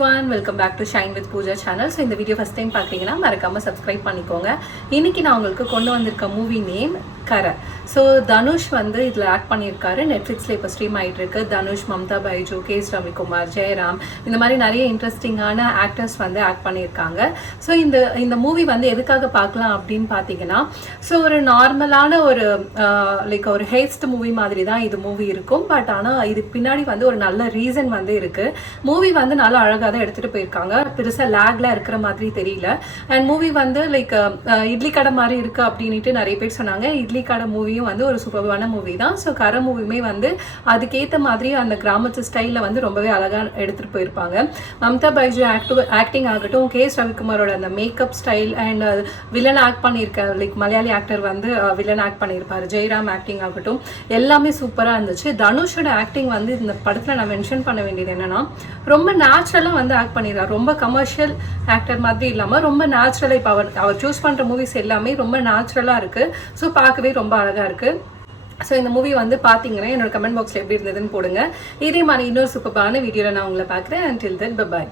everyone, welcome back to Shine with Pooja channel. So இந்த video first time பார்க்குறீங்கன்னா மறக்காம subscribe பண்ணிக்கோங்க. இன்னைக்கு நான் உங்களுக்கு கொண்டு வந்திருக்க மூவி நேம் கரை. ஸோ தனுஷ் வந்து இதில் ஆக்ட் பண்ணியிருக்காரு. நெட்ஃப்ளிக்ஸில் இப்போ ஸ்ட்ரீம் ஆகிட்டு இருக்கு. தனுஷ், மம்தா பைஜு, கேஎஸ் ரவிக்குமார், ஜெயராம், இந்த மாதிரி நிறைய இன்ட்ரெஸ்டிங்கான ஆக்டர்ஸ் வந்து ஆக்ட் பண்ணியிருக்காங்க. ஸோ இந்த மூவி வந்து எதுக்காக பார்க்கலாம் அப்படின்னு பார்த்தீங்கன்னா, ஸோ ஒரு நார்மலான ஒரு லைக் ஒரு ஹேஸ்ட் மூவி மாதிரி தான் இது மூவி இருக்கும். பட் ஆனால் இதுக்கு பின்னாடி வந்து ஒரு நல்ல ரீசன் வந்து இருக்குது. மூவி வந்து நல்லா அழகாக தான் எடுத்துகிட்டு போயிருக்காங்க. பெருசாக லேக்ல இருக்கிற மாதிரி தெரியல. அண்ட் மூவி வந்து லைக் இட்லி கடை மாதிரி இருக்குது அப்படின்ட்டு நிறைய பேர் சொன்னாங்க. இட்லி கடை மூவியும் வந்து ஒரு சூப்பரான மூவி தான். ஸோ கரை மூவியுமே வந்து அதுக்கேற்ற மாதிரி அந்த கிராமத்து ஸ்டைலில் வந்து ரொம்பவே அழகாக எடுத்துகிட்டு போயிருப்பாங்க. மம்தா பைஜு ஆக்டிங் ஆகட்டும், கேஎஸ் ரவிக்குமாரோட அந்த makeup style and villain act பண்ணியிருக்காரு. லைக் மலையாளி ஆக்டர் வந்து வில்லன் ஆக்ட் பண்ணியிருப்பாரு. ஜெயராம் ஆக்டிங் ஆகட்டும், எல்லாமே சூப்பராக இருந்துச்சு. தனுஷோட ஆக்டிங் வந்து இந்த படத்தில் நான் மென்ஷன் பண்ண வேண்டியது என்னன்னா, ரொம்ப நேச்சுரலாக வந்து ஆக்ட் பண்ணிடுறாரு. ரொம்ப கமர்ஷியல் ஆக்டர் மாதிரி இல்லாமல் ரொம்ப நேச்சுரலாக இப்போ அவர் சூஸ் பண்ணுற மூவிஸ் எல்லாமே ரொம்ப நேச்சுரலாக இருக்குது. ஸோ பார்க்கவே ரொம்ப அழகாக இருக்குது. ஸோ இந்த மூவி வந்து பார்த்தீங்கன்னா என்னோட கமெண்ட் பாக்ஸில் எப்படி இருந்ததுன்னு போடுங்க. இதே மாதிரி இன்னொரு சூப்பரான வீடியோவில் நான் உங்களை பார்க்குறேன். until then bye bye.